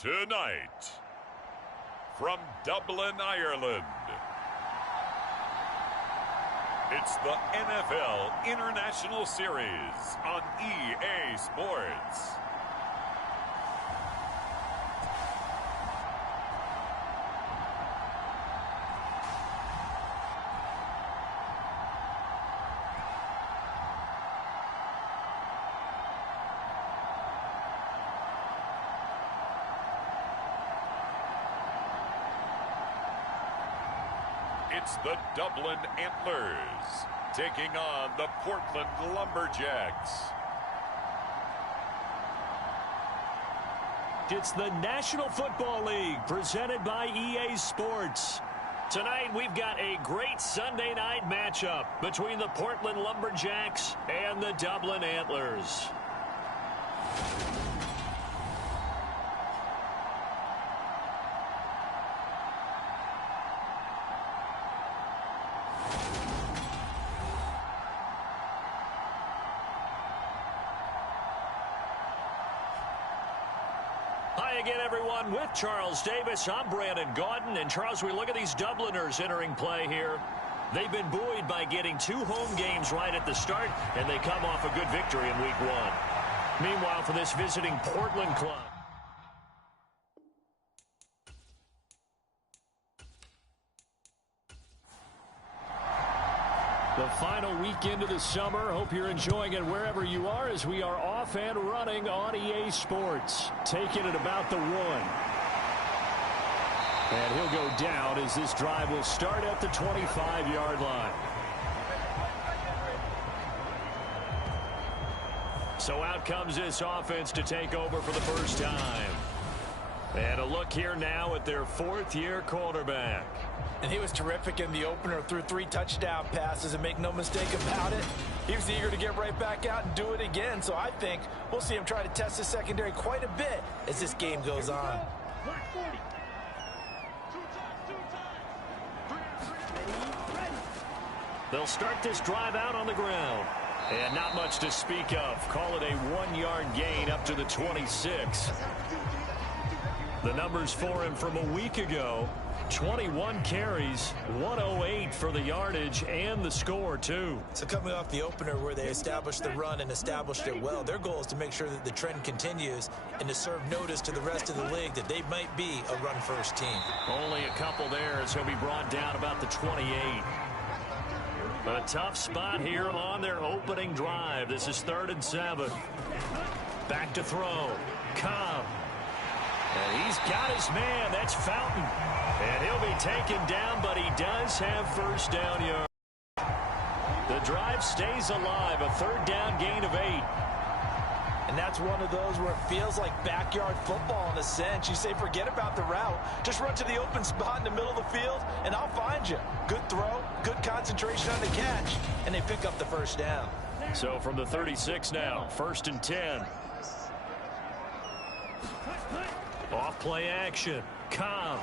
Tonight, from Dublin, Ireland, it's the NFL International Series on EA Sports. It's the Dublin Antlers taking on the Portland Lumberjacks. It's the National Football League presented by EA Sports. Tonight we've got a great Sunday night matchup between the Portland Lumberjacks and the Dublin Antlers. Again, everyone, with Charles Davis, I'm Brandon Gaudin. And, Charles, we look at these Dubliners entering play here. They've been buoyed by getting 2 home games right at the start, and they come off a good victory in Week 1. Meanwhile, for this visiting Portland club, the final weekend of the summer. Hope you're enjoying it wherever you are as we are off and running on EA Sports. Taking it about the 1. And he'll go down as this drive will start at the 25-yard line. So out comes this offense to take over for the first time. And a look here now at their 4th-year quarterback. And he was terrific in the opener, threw 3 touchdown passes, and make no mistake about it, he was eager to get right back out and do it again. So I think we'll see him try to test the secondary quite a bit as this game goes on. They'll start this drive out on the ground. And not much to speak of. Call it a 1-yard gain up to the 26. The numbers for him from a week ago: 21 carries, 108 for the yardage, and the score, too. So coming off the opener where they established the run and established it well, their goal is to make sure that the trend continues and to serve notice to the rest of the league that they might be a run-first team. Only a couple there as he'll be brought down about the 28. A tough spot here on their opening drive. This is 3rd and 7. Back to throw. Cobb. And he's got his man. That's Fountain. And he'll be taken down, but he does have first down yard. The drive stays alive. A 3rd down gain of 8. And that's one of those where it feels like backyard football in a sense. You say, forget about the route. Just run to the open spot in the middle of the field, and I'll find you. Good throw, good concentration on the catch, and they pick up the first down. So from the 36 now, 1st and 10. Off play action. Cobb.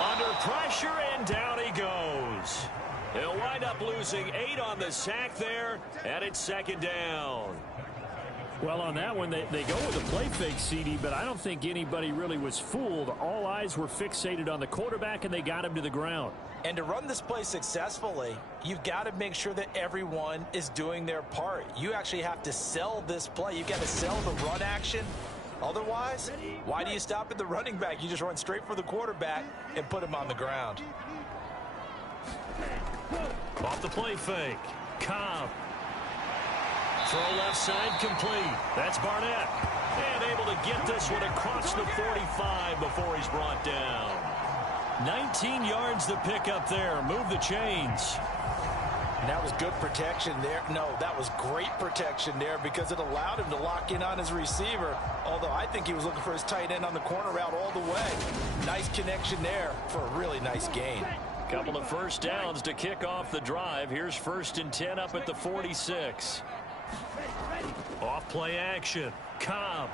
Under pressure, and down he goes. He'll wind up losing 8 on the sack there, and it's 2nd down. Well, on that one, they go with a play fake, CD, but I don't think anybody really was fooled. All eyes were fixated on the quarterback, and they got him to the ground. And to run this play successfully, you've got to make sure that everyone is doing their part. You actually have to sell this play. You've got to sell the run action. Otherwise, why do you stop at the running back? You just run straight for the quarterback and put him on the ground. Off the play fake. Cobb. Throw left side complete. That's Barnett. And able to get this one across the 45 before he's brought down. 19 yards to pick up there. Move the chains. And that was good protection there. No, that was great protection there because it allowed him to lock in on his receiver. Although I think he was looking for his tight end on the corner route all the way. Nice connection there for a really nice gain. Couple of first downs to kick off the drive. Here's 1st and 10 up at the 46. Off play action. Cobb.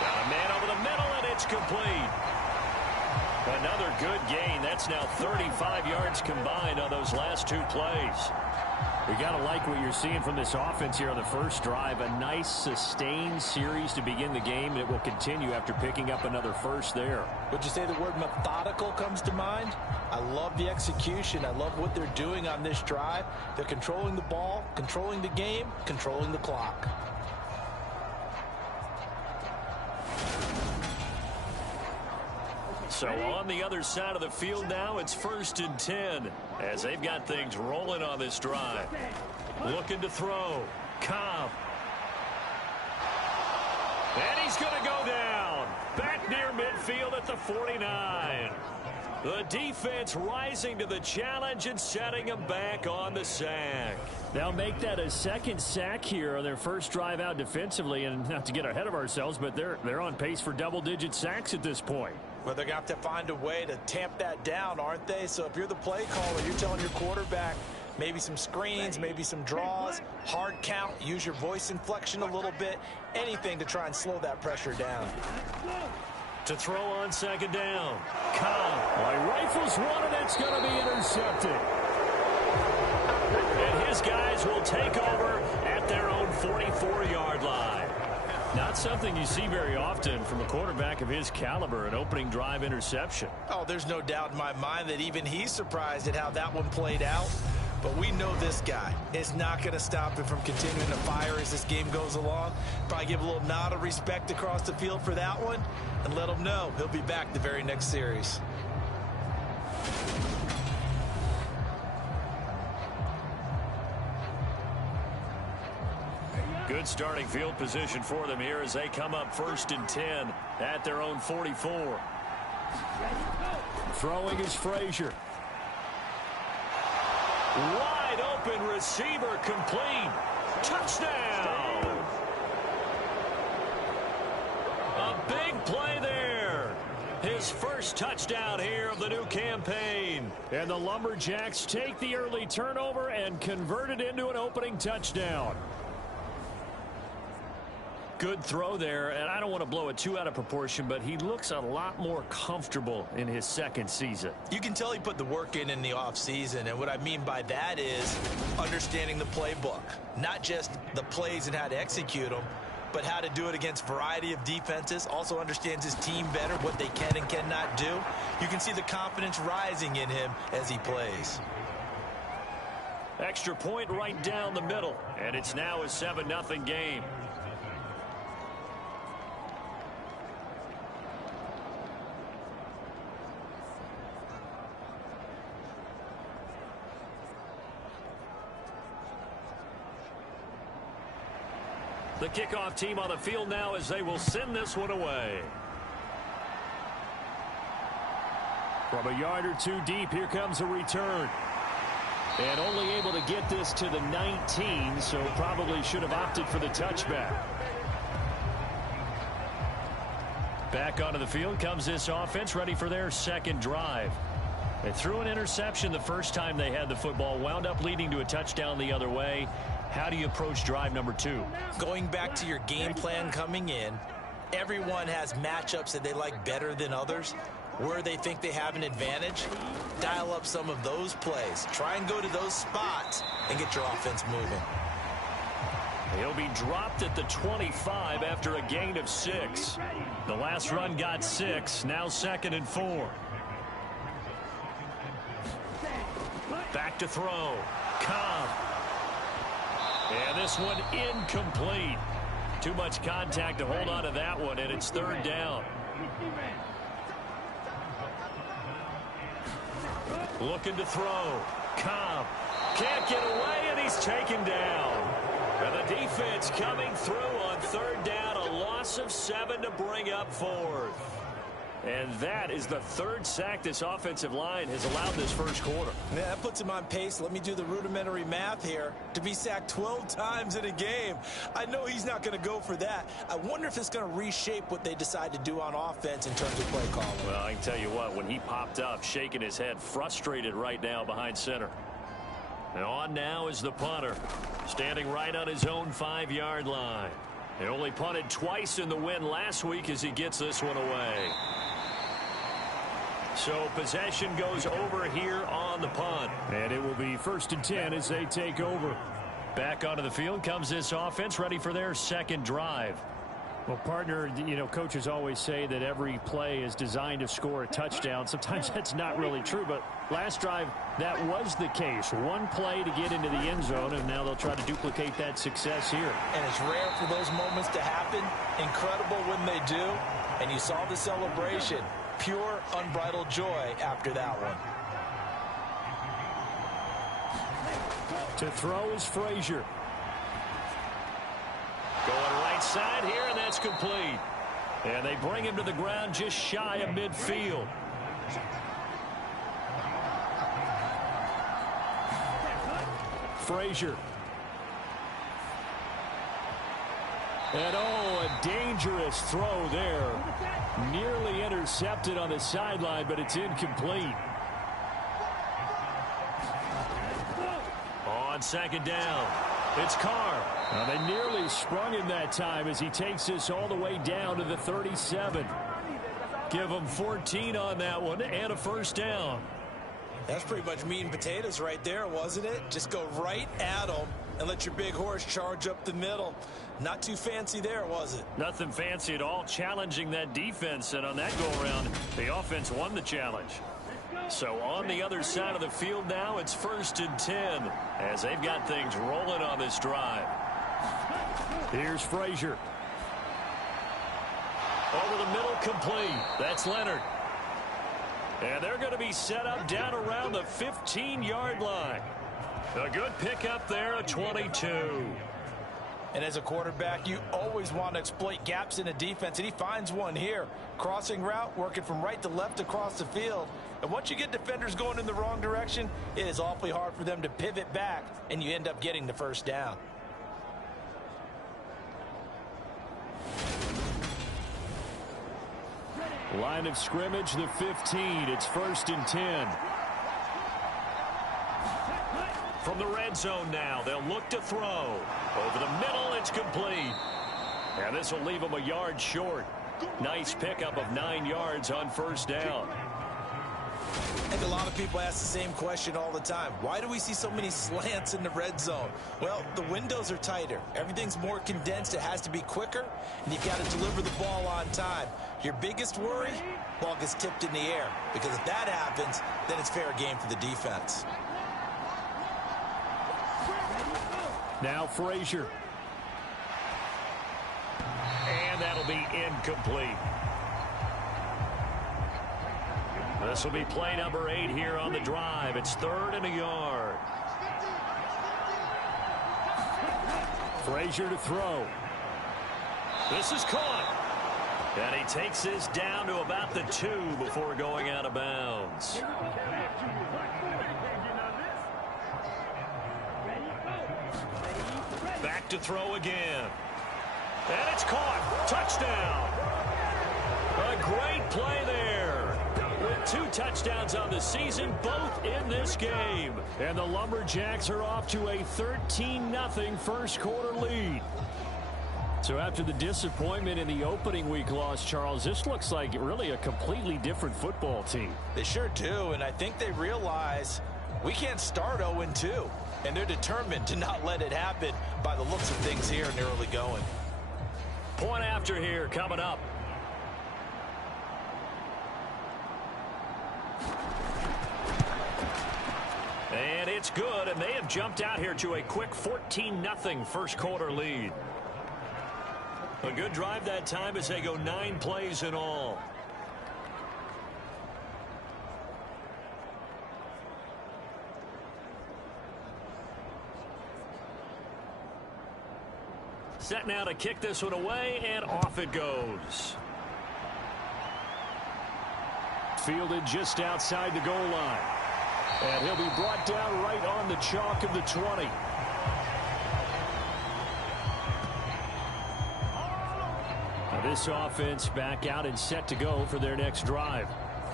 Got a man over the middle, and it's complete. Another good gain. That's now 35 yards combined on those last two plays. You got to like what you're seeing from this offense here on the first drive. A nice, sustained series to begin the game, and it will continue after picking up another first there. Would you say the word methodical comes to mind? I love the execution. I love what they're doing on this drive. They're controlling the ball, controlling the game, controlling the clock. So on the other side of the field now, it's 1st and 10 as they've got things rolling on this drive. Looking to throw. Cobb. And he's going to go down. Back near midfield at the 49. The defense rising to the challenge and setting him back on the sack. They'll make that a second sack here on their first drive out defensively. And not to get ahead of ourselves, but they're on pace for double-digit sacks at this point. Well, they're going to have to find a way to tamp that down, aren't they? So if you're the play caller, you're telling your quarterback maybe some screens, maybe some draws, hard count, use your voice inflection a little bit, anything to try and slow that pressure down. To throw on second down. Cobb. Well, rifles one, and it's going to be intercepted. And his guys will take over at their own 44-yard line. Not something you see very often from a quarterback of his caliber, an opening drive interception. Oh, there's no doubt in my mind that even he's surprised at how that one played out. But we know this guy is not going to stop him from continuing to fire as this game goes along. Probably give a little nod of respect across the field for that one and let him know he'll be back the very next series. Good starting field position for them here as they come up 1st and 10 at their own 44. Throwing is Frazier. Wide open receiver complete. Touchdown. A big play there. His first touchdown here of the new campaign. And the Lumberjacks take the early turnover and convert it into an opening touchdown. Good throw there, and I don't want to blow it too out of proportion, but he looks a lot more comfortable in his second season. You can tell he put the work in the offseason, and what I mean by that is understanding the playbook. Not just the plays and how to execute them, but how to do it against a variety of defenses. Also understands his team better, what they can and cannot do. You can see the confidence rising in him as he plays. Extra point right down the middle, and it's now a 7-0 game. The kickoff team on the field now as they will send this one away. From a yard or two deep, here comes a return. And only able to get this to the 19, so probably should have opted for the touchback. Back onto the field comes this offense, ready for their second drive. They threw an interception the first time they had the football, wound up leading to a touchdown the other way. How do you approach drive number 2? Going back to your game plan coming in, everyone has matchups that they like better than others. Where they think they have an advantage, dial up some of those plays. Try and go to those spots and get your offense moving. He'll be dropped at the 25 after a gain of 6. The last run got 6, now 2nd and 4. Back to throw. Cobb. And this one incomplete. Too much contact to hold on to that one, and it's 3rd down. Looking to throw. Cobb can't get away, and he's taken down. And the defense coming through on 3rd down. A loss of 7 to bring up 4th. And that is the 3rd sack this offensive line has allowed this first quarter. Yeah, that puts him on pace. Let me do the rudimentary math here. To be sacked 12 times in a game. I know he's not going to go for that. I wonder if it's going to reshape what they decide to do on offense in terms of play calling. Well, I can tell you what, when he popped up, shaking his head, frustrated right now behind center. And on now is the punter, standing right on his own 5-yard line. He only punted twice in the win last week as he gets this one away. So possession goes over here on the punt. And it will be 1st and 10 as they take over. Back onto the field comes this offense, ready for their second drive. Well, partner, you know, coaches always say that every play is designed to score a touchdown. Sometimes that's not really true, but last drive, that was the case. One play to get into the end zone, and now they'll try to duplicate that success here. And it's rare for those moments to happen. Incredible when they do. And you saw the celebration. Pure, unbridled joy after that one. To throw is Frazier. Going right side here, and that's complete. And they bring him to the ground just shy of midfield. Frazier. And oh, a dangerous throw there. Nearly intercepted on the sideline, but it's incomplete. On second down, it's Carr. Now they nearly sprung him that time as he takes this all the way down to the 37. Give him 14 on that one and a first down. That's pretty much meat and potatoes right there, wasn't it? Just go right at them and let your big horse charge up the middle. Not too fancy there, was it? Nothing fancy at all, challenging that defense, and on that go-around, the offense won the challenge. So on the other side of the field now, it's 1st and 10 as they've got things rolling on this drive. Here's Frazier. Over the middle, complete. That's Leonard. And they're going to be set up down around the 15-yard line. A good pickup there, a 22. And as a quarterback, you always want to exploit gaps in a defense, and he finds one here. Crossing route, working from right to left across the field. And once you get defenders going in the wrong direction, it is awfully hard for them to pivot back, and you end up getting the first down. Line of scrimmage, the 15. It's 1st and 10. From the red zone now, they'll look to throw. Over the middle, it's complete. And this will leave them a yard short. Nice pickup of 9 yards on first down. I think a lot of people ask the same question all the time. Why do we see so many slants in the red zone? Well, the windows are tighter. Everything's more condensed. It has to be quicker, and you've got to deliver the ball on time. Your biggest worry? Ball gets tipped in the air, because if that happens, then it's fair game for the defense. Now Frazier. And that'll be incomplete. This will be play number 8 here on the drive. It's 3rd and a yard. Frazier to throw. This is caught. And he takes this down to about the 2 before going out of bounds. Back to throw again. And it's caught. Touchdown. A great play there. With 2 touchdowns on the season, both in this game. And the Lumberjacks are off to a 13-0 first quarter lead. So after the disappointment in the opening week loss, Charles, this looks like really a completely different football team. They sure do, and I think they realize we can't start 0-2. And they're determined to not let it happen by the looks of things here in the early going. Point after here coming up. And it's good, and they have jumped out here to a quick 14-0 first quarter lead. A good drive that time as they go 9 plays in all. Set now to kick this one away, and off it goes. Fielded just outside the goal line. And he'll be brought down right on the chalk of the 20. Now this offense back out and set to go for their next drive.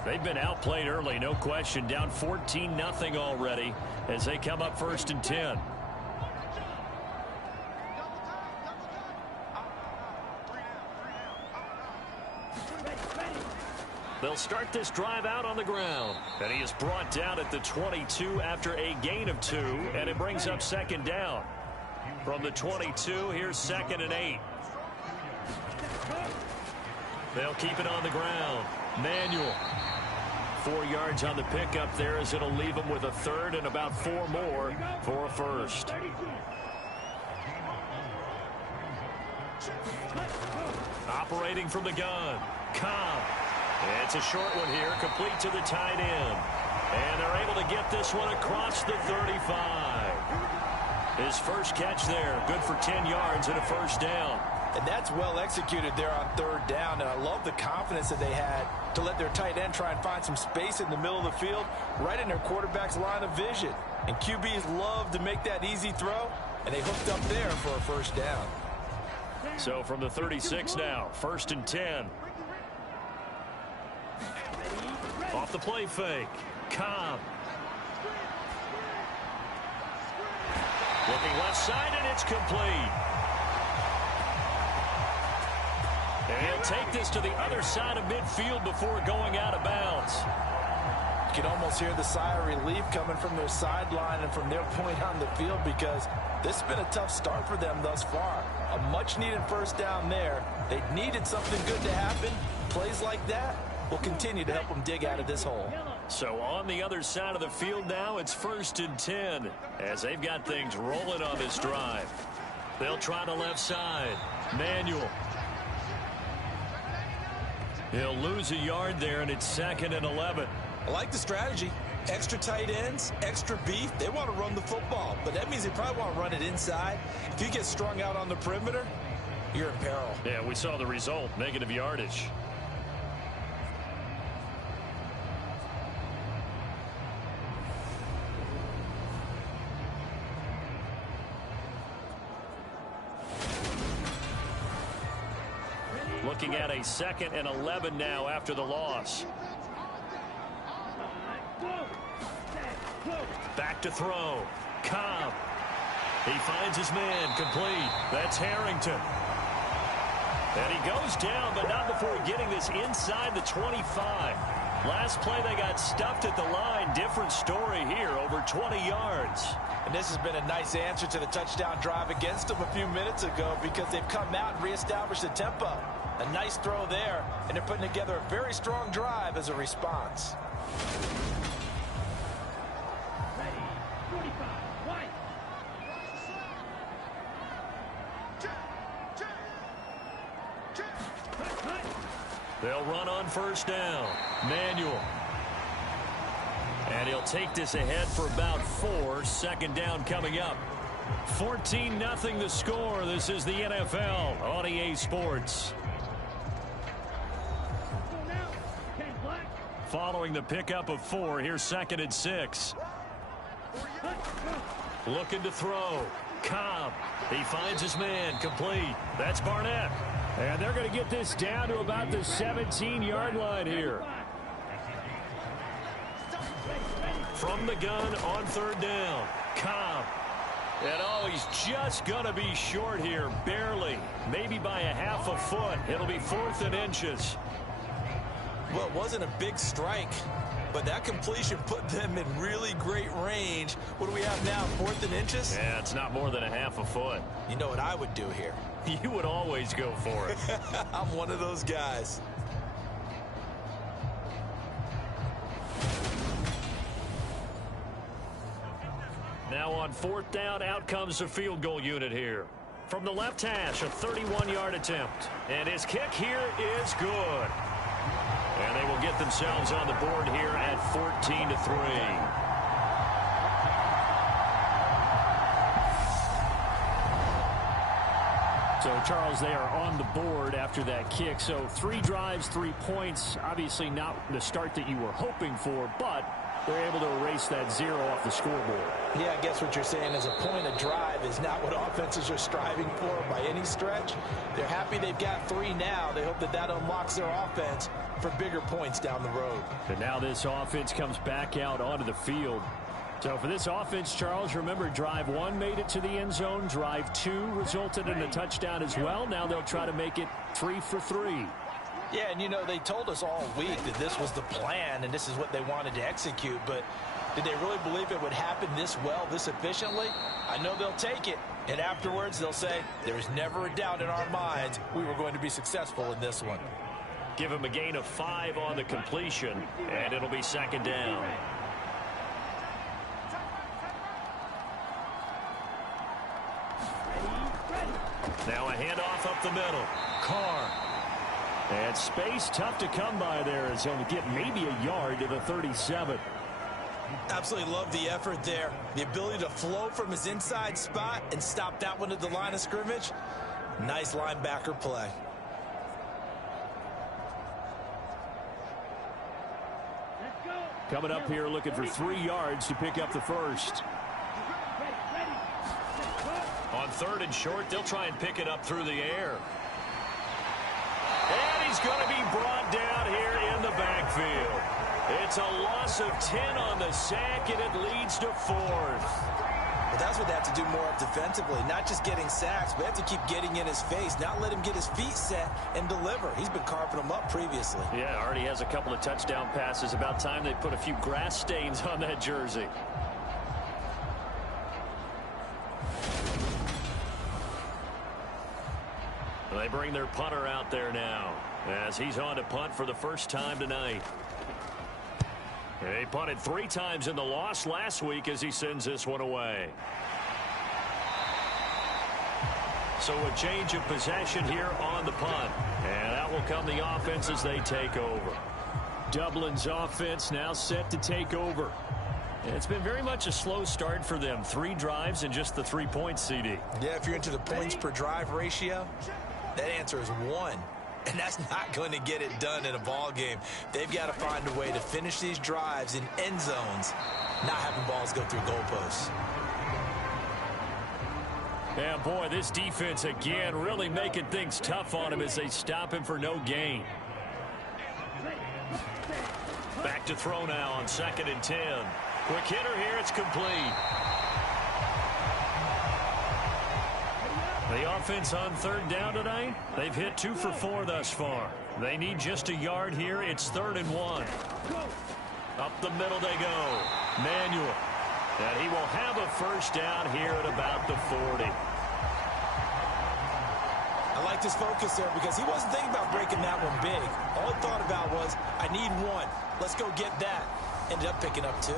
They've been outplayed early, no question. Down 14-0 already as they come up 1st and 10. They'll start this drive out on the ground. And he is brought down at the 22 after a gain of 2, and it brings up second down. From the 22, here's 2nd and 8. They'll keep it on the ground. Manuel. 4 yards on the pickup there as it'll leave them with a third and about 4 more for a first. Operating from the gun. Cobb. It's a short one here, complete to the tight end. And they're able to get this one across the 35. His first catch there, good for 10 yards and a first down. And that's well executed there on 3rd down. And I love the confidence that they had to let their tight end try and find some space in the middle of the field, right in their quarterback's line of vision. And QBs love to make that easy throw, and they hooked up there for a first down. So from the 36 now, 1st and 10. Off the play fake. Cobb. Looking left side, and it's complete. And he'll take this to the other side of midfield before going out of bounds. You can almost hear the sigh of relief coming from their sideline and from their point on the field, because this has been a tough start for them thus far. A much-needed first down there. They needed something good to happen. Plays like that will continue to help them dig out of this hole. So on the other side of the field now, it's 1st and 10 as they've got things rolling on this drive. They'll try the left side. Manuel. He'll lose a yard there, and it's 2nd and 11. I like the strategy. Extra tight ends, extra beef. They want to run the football, but that means they probably want to run it inside. If you get strung out on the perimeter, you're in peril. Yeah, we saw the result, negative yardage. Looking at a 2nd and 11 now after the loss. Back to throw. Cobb. He finds his man, complete. That's Harrington. And he goes down, but not before getting this inside the 25. Last play they got stuffed at the line. Different story here, over 20 yards. And this has been a nice answer to the touchdown drive against them a few minutes ago, because they've come out and reestablished the tempo. A nice throw there, and they're putting together a very strong drive as a response. They'll run on first down. Manuel. And he'll take this ahead for about 4. 2nd down coming up. 14-0 the score. This is the NFL on EA Sports. Following the pickup of 4, here's 2nd and 6. Looking to throw. Cobb. He finds his man, complete. That's Barnett. And they're going to get this down to about the 17-yard line here. From the gun on 3rd down. Cobb. And oh, he's just going to be short here, barely. Maybe by a half a foot. It'll be 4th and inches. Well, it wasn't a big strike, but that completion put them in really great range. What do we have now, 4th and inches? Yeah, it's not more than a half a foot. You know what I would do here? You would always go for it. I'm one of those guys. Now on 4th down, out comes the field goal unit here. From the left hash, a 31-yard attempt. And his kick here is good. And they will get themselves on the board here at 14-3. So, Charles, they are on the board after that kick. So 3 drives, 3 points. Obviously not the start that you were hoping for, but they're able to erase that 0 off the scoreboard. Yeah, I guess what you're saying is a point of drive is not what offenses are striving for by any stretch. They're happy they've got 3 now. They hope that that unlocks their offense for bigger points down the road. And now this offense comes back out onto the field. So for this offense, Charles, remember, drive 1 made it to the end zone. Drive 2 resulted in a touchdown as well. Now they'll try to make it 3 for 3. Yeah, and they told us all week that this was the plan and this is what they wanted to execute, but did they really believe it would happen this well, this efficiently? I know they'll take it, and afterwards they'll say, there's never a doubt in our minds we were going to be successful in this one. Give him a gain of 5 on the completion, and it'll be second down. Now a handoff up the middle. Carr. And space tough to come by there as he'll get maybe a yard to the 37. Absolutely love the effort there. The ability to flow from his inside spot and stop that one at the line of scrimmage. Nice linebacker play. Coming up here looking for 3 yards to pick up the first. On 3rd and short, they'll try and pick it up through the air. And he's going to be brought down here in the backfield. It's a loss of 10 on the sack, and it leads to 4th. But that's what they have to do more of defensively. Not just getting sacks, but they have to keep getting in his face. Not let him get his feet set and deliver. He's been carving them up previously. Yeah, already has a couple of touchdown passes. About time they put a few grass stains on that jersey. They bring their punter out there now as he's on to punt for the first time tonight. He punted 3 times in the loss last week as he sends this one away. So a change of possession here on the punt. And out will come the offense as they take over. Dublin's offense now set to take over. It's been very much a slow start for them. 3 drives and just the 3 points, CD. Yeah, if you're into the points per drive ratio, that answer is 1. And that's not going to get it done in a ball game. They've got to find a way to finish these drives in end zones, not having balls go through goalposts. Yeah, boy, this defense again really making things tough on him as they stop him for no gain. Back to throw now on 2nd and 10. Quick hitter here, it's complete. The offense on 3rd down tonight, they've hit 2 for 4 thus far. They need just a yard here. It's 3rd and 1. Up the middle they go. Manuel. And he will have a first down here at about the 40. I like this focus there because he wasn't thinking about breaking that one big. All he thought about was, I need 1. Let's go get that. Ended up picking up 2.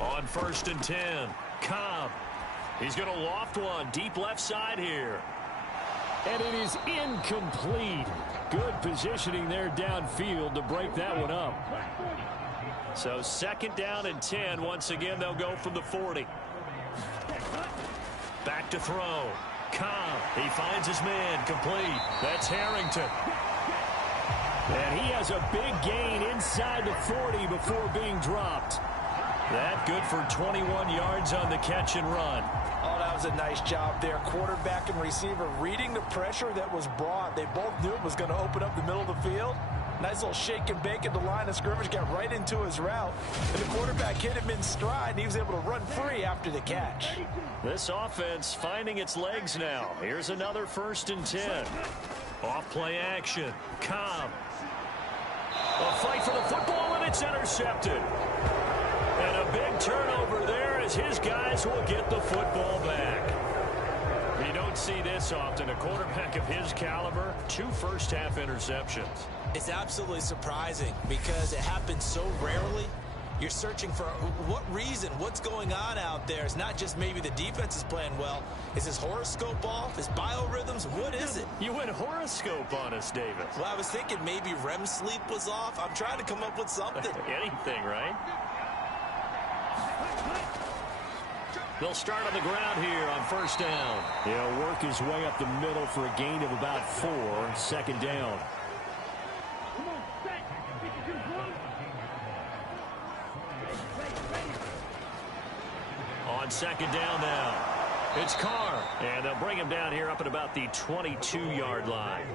On 1st and 10, Cobb. He's going to loft one deep left side here. And it is incomplete. Good positioning there downfield to break that one up. So 2nd down and 10. Once again, they'll go from the 40. Back to throw. Cobb. He finds his man. Complete. That's Harrington. And he has a big gain inside the 40 before being dropped. That good for 21 yards on the catch and run. Oh, that was a nice job there. Quarterback and receiver reading the pressure that was brought. They both knew it was going to open up the middle of the field. Nice little shake and bake at the line of scrimmage. Got right into his route. And the quarterback hit him in stride, and he was able to run free after the catch. This offense finding its legs now. Here's another 1st and 10. Off play action. Cobb. A fight for the football, and it's intercepted. And a big turnover there as his guys will get the football back. You don't see this often. A quarterback of his caliber, 2 first-half interceptions. It's absolutely surprising because it happens so rarely. You're searching for what reason, what's going on out there. It's not just maybe the defense is playing well. Is his horoscope off? His biorhythms? What is it? You went horoscope on us, David. Well, I was thinking maybe REM sleep was off. I'm trying to come up with something. Anything, right? They'll start on the ground here on 1st down. He'll work his way up the middle for a gain of about 4. 2nd down. On 2nd down now. It's Carr, and they'll bring him down here up at about the 22-yard line.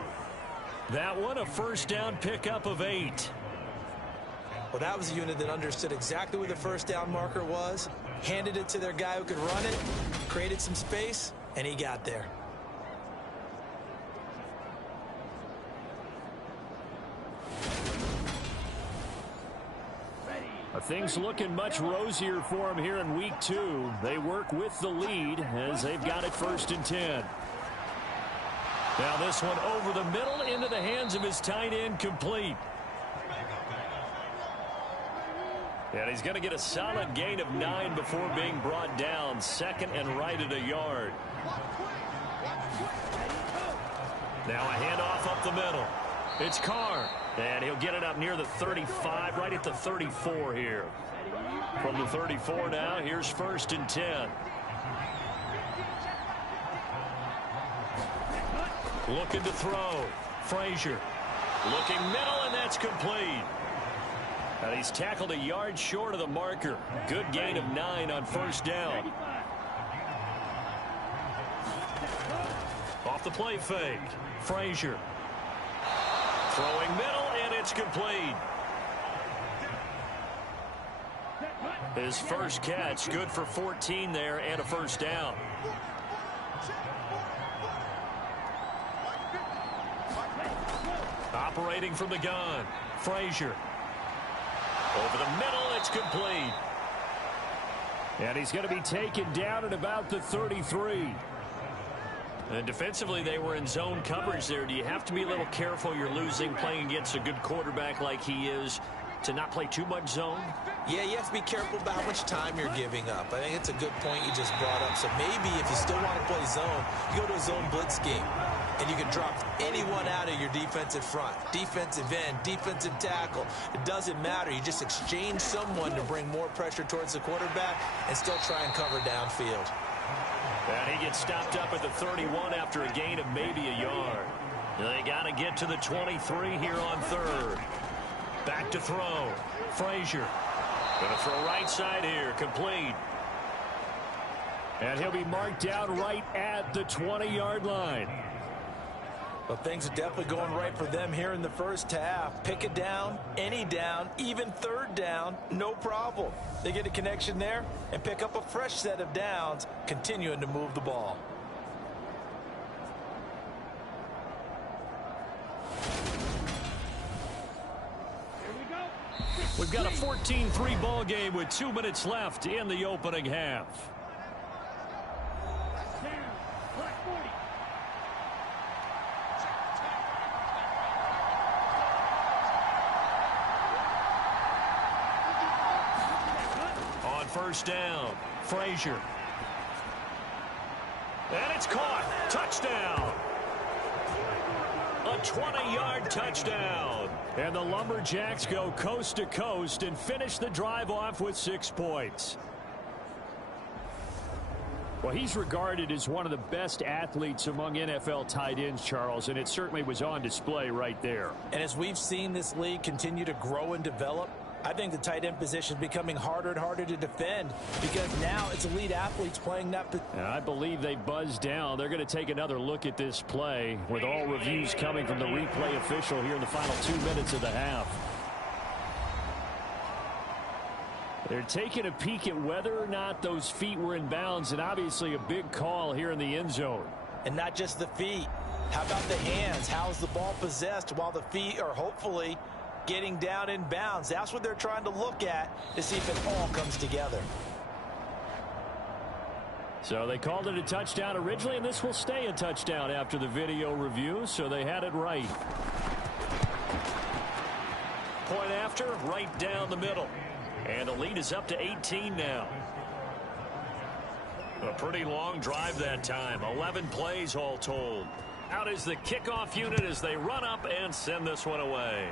That one, a first down pickup of 8. Well, that was a unit that understood exactly where the first down marker was, handed it to their guy who could run it, created some space, and he got there. Things looking much rosier for him here in week 2. They work with the lead as they've got it 1st and 10. Now this one over the middle into the hands of his tight end, complete. And he's going to get a solid gain of 9 before being brought down. 2nd and right at a yard. Now a handoff up the middle. It's Carr. And he'll get it up near the 35, right at the 34 here. From the 34 now, here's 1st and 10. Looking to throw. Frazier. Looking middle, and that's complete. And he's tackled a yard short of the marker. Good gain of 9 on 1st down. Off the play fake. Frazier. Throwing middle, and it's complete. His first catch, good for 14 there, and a 1st down. Operating from the gun, Frazier. Over the middle, it's complete. And he's going to be taken down at about the 33. And defensively, they were in zone coverage there. Do you have to be a little careful? You're losing, playing against a good quarterback like he is, to not play too much zone? Yeah, you have to be careful about how much time you're giving up. I think it's a good point you just brought up. So maybe if you still want to play zone, you go to a zone blitz scheme, and you can drop anyone out of your defensive front, defensive end, defensive tackle. It doesn't matter. You just exchange someone to bring more pressure towards the quarterback and still try and cover downfield. And he gets stopped up at the 31 after a gain of maybe a yard. They got to get to the 23 here on 3rd. Back to throw. Frazier. Going to throw right side here. Complete. And he'll be marked down right at the 20-yard line. Well, things are definitely going right for them here in the first half. Pick it down, any down, even 3rd down, no problem. They get a connection there and pick up a fresh set of downs, continuing to move the ball. We've got a 14-3 ball game with 2 minutes left in the opening half. On 1st down, Frazier. And it's caught. Touchdown. A 20-yard touchdown. And the Lumberjacks go coast to coast and finish the drive off with 6 points. Well, he's regarded as one of the best athletes among NFL tight ends, Charles, and it certainly was on display right there. And as we've seen this league continue to grow and develop, I think the tight end position is becoming harder and harder to defend because now it's elite athletes playing that position. And I believe they buzzed down. They're going to take another look at this play with all reviews coming from the replay official here in the final 2 minutes of the half. They're taking a peek at whether or not those feet were in bounds, and obviously a big call here in the end zone. And not just the feet. How about the hands? How's the ball possessed while the feet are hopefully getting down in bounds? That's what they're trying to look at to see if it all comes together. So they called it a touchdown originally, and this will stay a touchdown after the video review, so they had it right. Point after, right down the middle. And the lead is up to 18 now. A pretty long drive that time. 11 plays all told. Out is the kickoff unit as they run up and send this one away.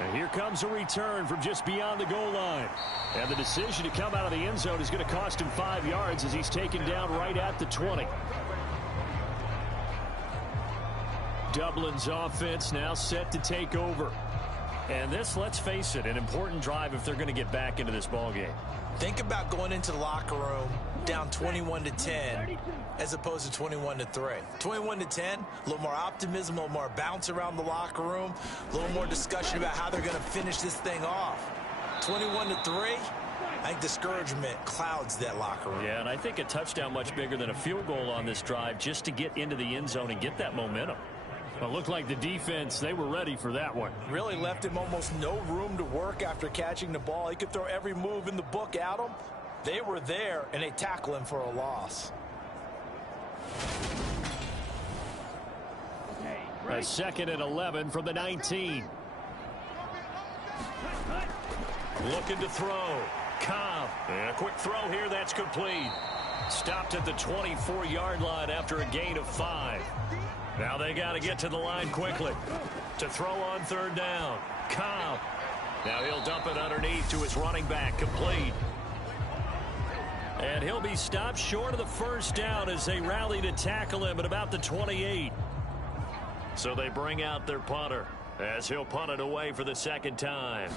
And here comes a return from just beyond the goal line. And the decision to come out of the end zone is going to cost him 5 yards as he's taken down right at the 20. Dublin's offense now set to take over. And this, let's face it, an important drive if they're going to get back into this ball game. Think about going into the locker room down 21-10 as opposed to 21-3. 21-10, a little more optimism, a little more bounce around the locker room, a little more discussion about how they're going to finish this thing off. 21-3, I think discouragement clouds that locker room. Yeah, and I think a touchdown much bigger than a field goal on this drive just to get into the end zone and get that momentum. Well, it looked like the defense, they were ready for that one. Really left him almost no room to work after catching the ball. He could throw every move in the book at him. They were there, and they tackle him for a loss. A 2nd and 11 from the 19. Looking to throw. Cobb. And a quick throw here. That's complete. Stopped at the 24-yard line after a gain of 5. Now they got to get to the line quickly. To throw on 3rd down. Cobb. Now he'll dump it underneath to his running back. Complete. And he'll be stopped short of the 1st down as they rally to tackle him at about the 28. So they bring out their punter as he'll punt it away for the 2nd time.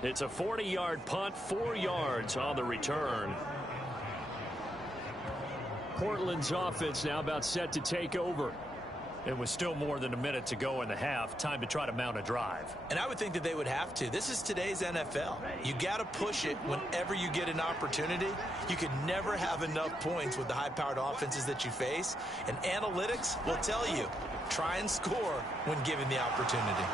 It's a 40-yard punt, 4 yards on the return. Portland's offense now about set to take over. It was still more than a minute to go in the half. Time to try to mount a drive. And I would think that they would have to. This is today's NFL. You got to push it whenever you get an opportunity. You can never have enough points with the high-powered offenses that you face. And analytics will tell you, try and score when given the opportunity.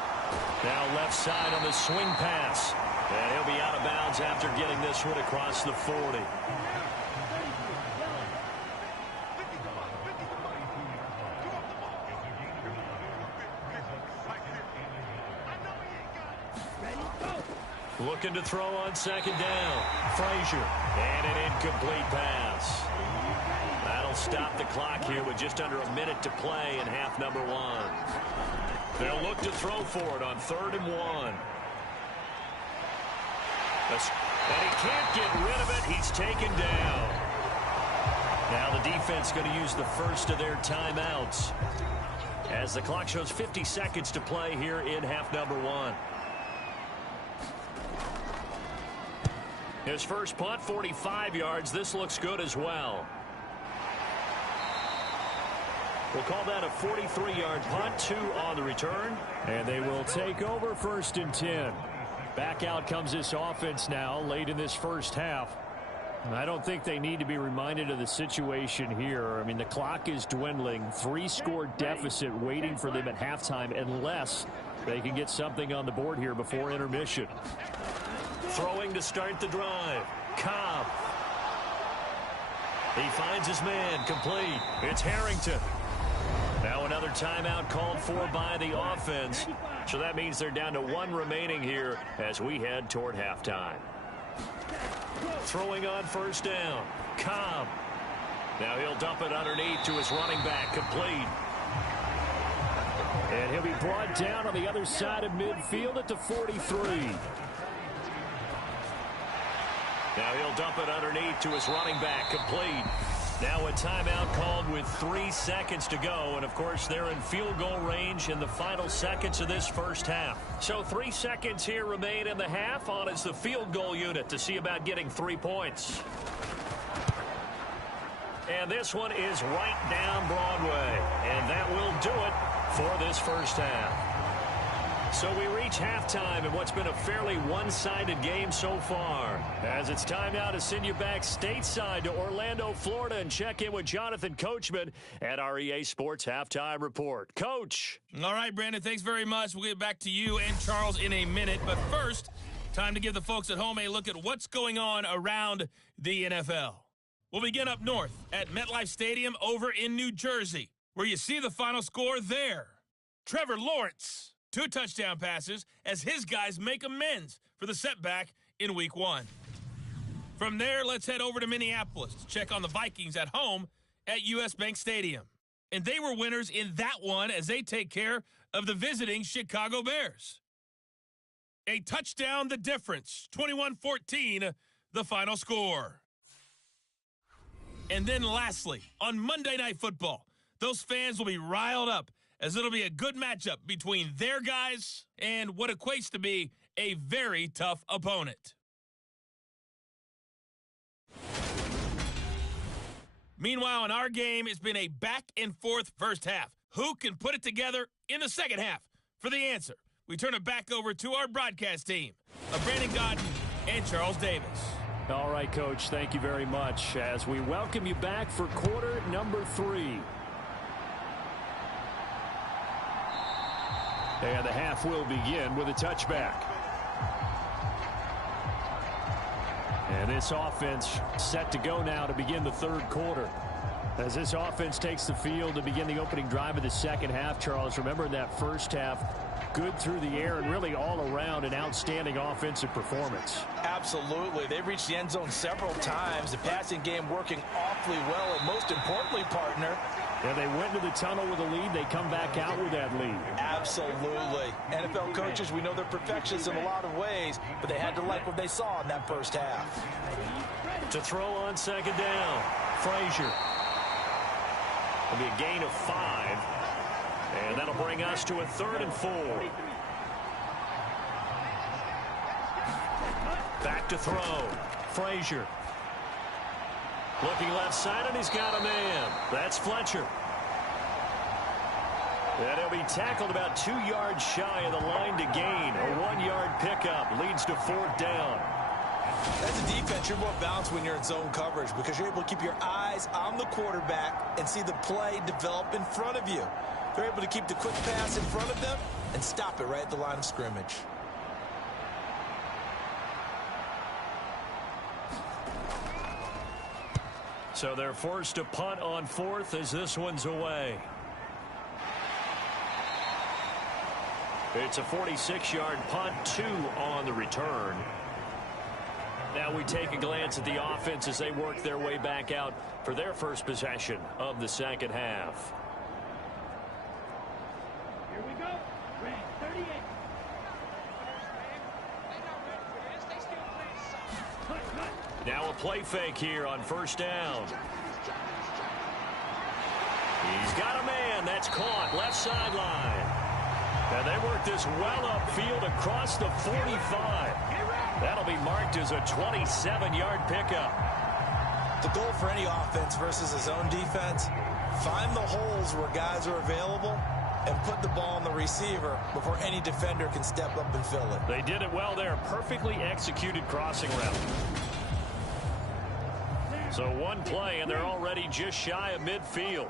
Now left side on the swing pass. And he'll be out of bounds after getting this one across the 40. Looking to throw on 2nd down. Frazier. And an incomplete pass. That'll stop the clock here with just under a minute to play in half number 1. They'll look to throw for it on 3rd and 1. And he can't get rid of it. He's taken down. Now the defense going to use the first of their timeouts as the clock shows 50 seconds to play here in half number 1. His first punt, 45 yards. This looks good as well. We'll call that a 43-yard punt, 2 on the return. And they will take over 1st and 10. Back out comes this offense now late in this first half. I don't think they need to be reminded of the situation here. I mean, the clock is dwindling. 3-score deficit waiting for them at halftime unless they can get something on the board here before intermission. Throwing to start the drive. Cobb. He finds his man. Complete. It's Harrington. Now another timeout called for by the offense. So that means they're down to 1 remaining here as we head toward halftime. Throwing on 1st down. Cobb. Now he'll dump it underneath to his running back. Complete. And he'll be brought down on the other side of midfield at the 43. Now he'll dump it underneath to his running back. Complete. Now a timeout called with 3 seconds to go. And, of course, they're in field goal range in the final seconds of this first half. So 3 seconds here remain in the half. On is the field goal unit to see about getting 3 points. And this one is right down Broadway. And that will do it for this first half. So we reach halftime in what's been a fairly one-sided game so far. As it's time now to send you back stateside to Orlando, Florida, and check in with Jonathan Coachman at our EA Sports Halftime Report. Coach. All right, Brandon, thanks very much. We'll get back to you and Charles in a minute. But first, time to give the folks at home a look at what's going on around the NFL. We'll begin up north at MetLife Stadium over in New Jersey, where you see the final score there. Trevor Lawrence. 2 touchdown passes as his guys make amends for the setback in Week 1. From there, let's head over to Minneapolis to check on the Vikings at home at US Bank Stadium. And they were winners in that one as they take care of the visiting Chicago Bears. A touchdown the difference, 21-14, the final score. And then lastly, on Monday Night Football, those fans will be riled up as it'll be a good matchup between their guys and what equates to be a very tough opponent. Meanwhile, in our game, it's been a back-and-forth first half. Who can put it together in the second half? For the answer, we turn it back over to our broadcast team of Brandon Godden and Charles Davis. All right, Coach, thank you very much as we welcome you back for quarter number 3. And the half will begin with a touchback. And this offense set to go now to begin the third quarter. As this offense takes the field to begin the opening drive of the second half, Charles, remember in that first half, good through the air and really all around an outstanding offensive performance. Absolutely. They reached the end zone several times. The passing game working awfully well. And most importantly, partner, yeah, they went into the tunnel with a lead. They come back out with that lead. Absolutely. NFL coaches, we know they're perfectionists in a lot of ways, but they had to like what they saw in that first half. To throw on second down, Frazier. It'll be a gain of 5. And that'll bring us to a 3rd and 4. Back to throw. Frazier. Looking left side, and he's got a man. That's Fletcher. And he'll be tackled about 2 yards shy of the line to gain. A 1-yard pickup leads to 4th down. As a defense, you're more balanced when you're in zone coverage because you're able to keep your eyes on the quarterback and see the play develop in front of you. They're able to keep the quick pass in front of them and stop it right at the line of scrimmage. So they're forced to punt on 4th as this one's away. It's a 46-yard punt, 2 on the return. Now we take a glance at the offense as they work their way back out for their first possession of the second half. Here we go. Red 38. Now a play fake here on first down. He's got a man. That's caught. Left sideline. And they work this well upfield across the 45. That'll be marked as a 27-yard pickup. The goal for any offense versus a zone defense, find the holes where guys are available and put the ball on the receiver before any defender can step up and fill it. They did it well there. Perfectly executed crossing route. So one play, and they're already just shy of midfield.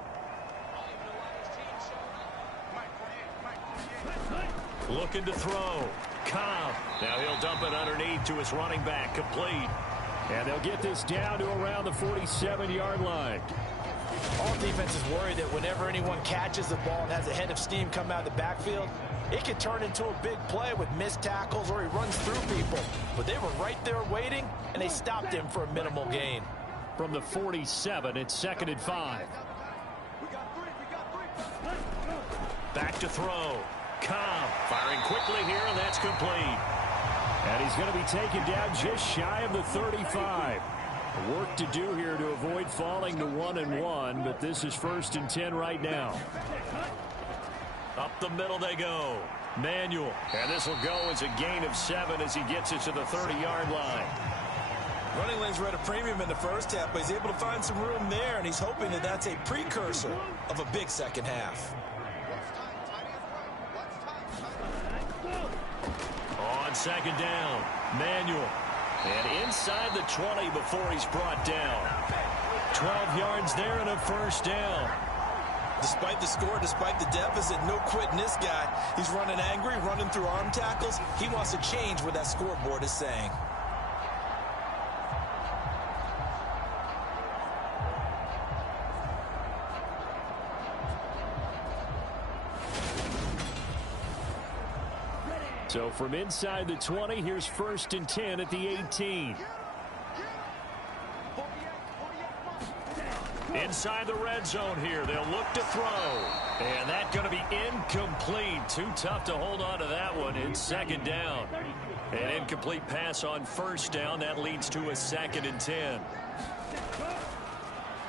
Looking to throw. Cobb. Now he'll dump it underneath to his running back. Complete. And they'll get this down to around the 47-yard line. All defenses worry that whenever anyone catches the ball and has a head of steam come out of the backfield, it could turn into a big play with missed tackles or he runs through people. But they were right there waiting, and they stopped him for a minimal gain. From the 47, it's 2nd and 5. Back to throw. Cobb firing quickly here, and that's complete. And he's going to be taken down just shy of the 35. Work to do here to avoid falling to 1-1, but this is 1st and 10 right now. Up the middle they go. Manuel. And this will go as a gain of 7 as he gets it to the 30-yard line. Running lanes were at a premium in the first half, but he's able to find some room there, and he's hoping that that's a precursor of a big second half. On second down, Manuel. And inside the 20 before he's brought down. 12 yards there and a 1st down. Despite the score, despite the deficit, no quitting this guy. He's running angry, running through arm tackles. He wants to change what that scoreboard is saying. So from inside the 20, here's 1st and 10 at the 18. Inside the red zone here, they'll look to throw. And that's going to be incomplete. Too tough to hold on to that one. It's 2nd down. An incomplete pass on 1st down. That leads to a 2nd and 10.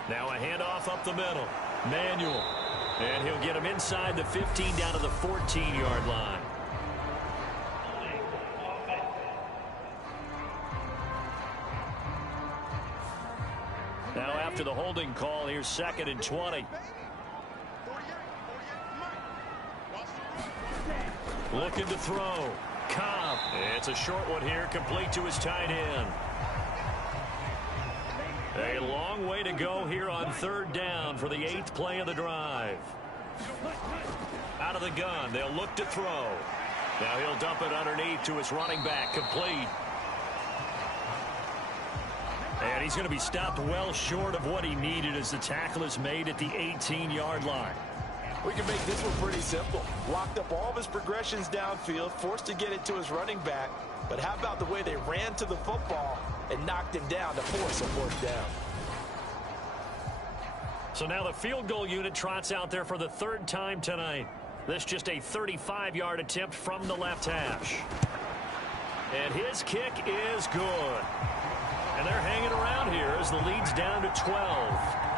Now a handoff up the middle. Manuel. And he'll get him inside the 15 down to the 14-yard line. Now after the holding call, here's 2nd and 20. Looking to throw. Cobb. It's a short one here, complete to his tight end. A long way to go here on 3rd down for the 8th play of the drive. Out of the gun, they'll look to throw. Now he'll dump it underneath to his running back, complete. And he's going to be stopped well short of what he needed as the tackle is made at the 18-yard line. We can make this one pretty simple. Locked up all of his progressions downfield, forced to get it to his running back. But how about the way they ran to the football and knocked him down to force a 4th down? So now the field goal unit trots out there for the 3rd time tonight. This just a 35-yard attempt from the left hash. And his kick is good. And they're hanging around here as the lead's down to 12.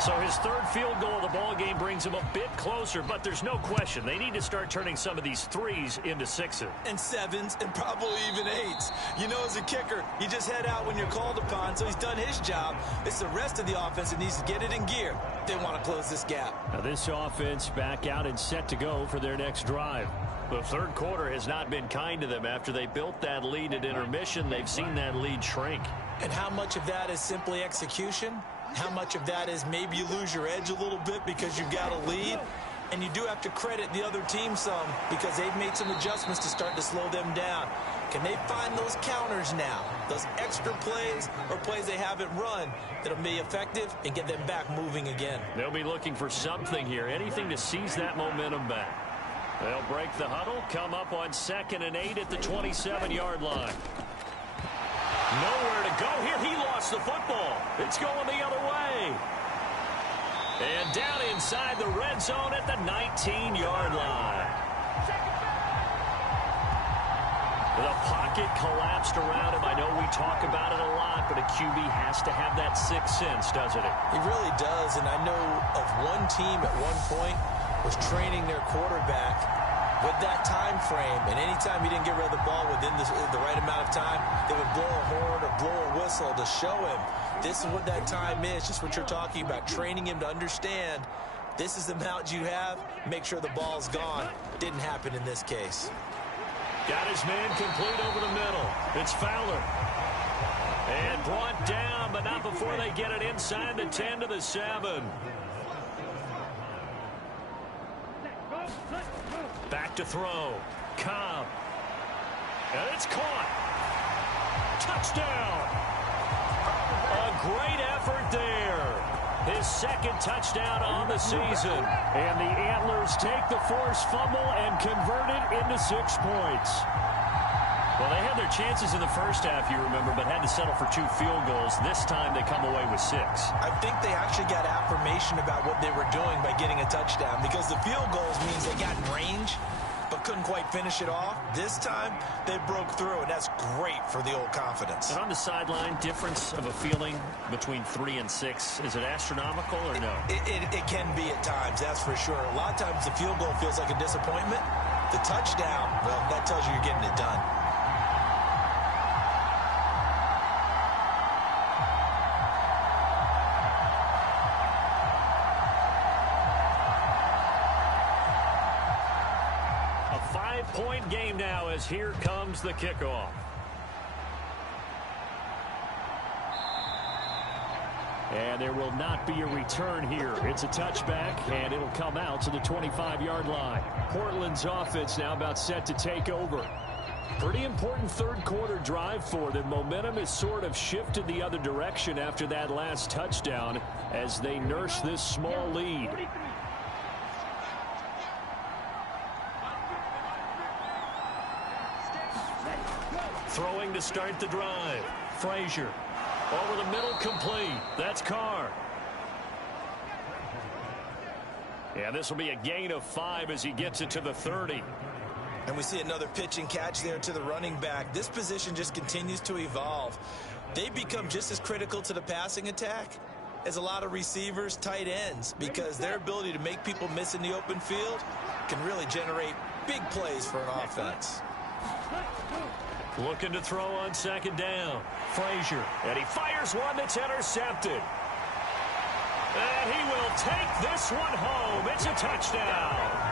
So his 3rd field goal of the ball game brings him a bit closer, but there's no question they need to start turning some of these 3s into 6s. And 7s and probably even 8s. You know, as a kicker, you just head out when you're called upon, so he's done his job. It's the rest of the offense that needs to get it in gear. They want to close this gap. Now this offense back out and set to go for their next drive. The 3rd quarter has not been kind to them. After they built that lead at intermission, they've seen that lead shrink. And how much of that is simply execution? How much of that is maybe you lose your edge a little bit because you've got a lead? And you do have to credit the other team some because they've made some adjustments to start to slow them down. Can they find those counters now, those extra plays or plays they haven't run that'll be effective and get them back moving again? They'll be looking for something here, anything to seize that momentum back. They'll break the huddle, come up on 2nd and 8 at the 27-yard line. Nowhere to go here. He lost the football. It's going the other way. And down inside the red zone at the 19-yard line. The pocket collapsed around him. I know we talk about it a lot, but a QB has to have that 6th sense, doesn't it? He really does, and I know of one team at one point was training their quarterback with that time frame, and anytime he didn't get rid of the ball within the right amount of time, they would blow a horn or blow a whistle to show him this is what that time is, just what you're talking about, training him to understand this is the amount you have, make sure the ball's gone. Didn't happen in this case. Got his man complete over the middle. It's Fowler. And brought down, but not before they get it inside the 10 to the 7. Back to throw. Cobb. And it's caught. Touchdown. A great effort there. His 2nd touchdown on the season. And the Antlers take the forced fumble and convert it into 6 points. Well, they had their chances in the first half, you remember, but had to settle for 2 field goals. This time they come away with 6. I think they actually got affirmation about what they were doing by getting a touchdown because the field goals means they got in range but couldn't quite finish it off. This time they broke through, and that's great for the old confidence. And on the sideline, difference of a feeling between 3 and 6, is it astronomical or no? It can be at times, that's for sure. A lot of times the field goal feels like a disappointment. The touchdown, well, that tells you you're getting it done. Point game now as here comes the kickoff. And there will not be a return here. It's a touchback, and it'll come out to the 25-yard line. Portland's offense now about set to take over. Pretty important 3rd quarter drive for them. Momentum has sort of shifted the other direction after that last touchdown as they nurse this small lead. Throwing to start the drive. Frazier. Over the middle, complete. That's Carr. Yeah, this will be a gain of 5 as he gets it to the 30. And we see another pitch and catch there to the running back. This position just continues to evolve. They become just as critical to the passing attack as a lot of receivers, tight ends, because their ability to make people miss in the open field can really generate big plays for an offense. Looking to throw on second down. Frazier, and he fires one that's intercepted. And he will take this one home. It's a touchdown.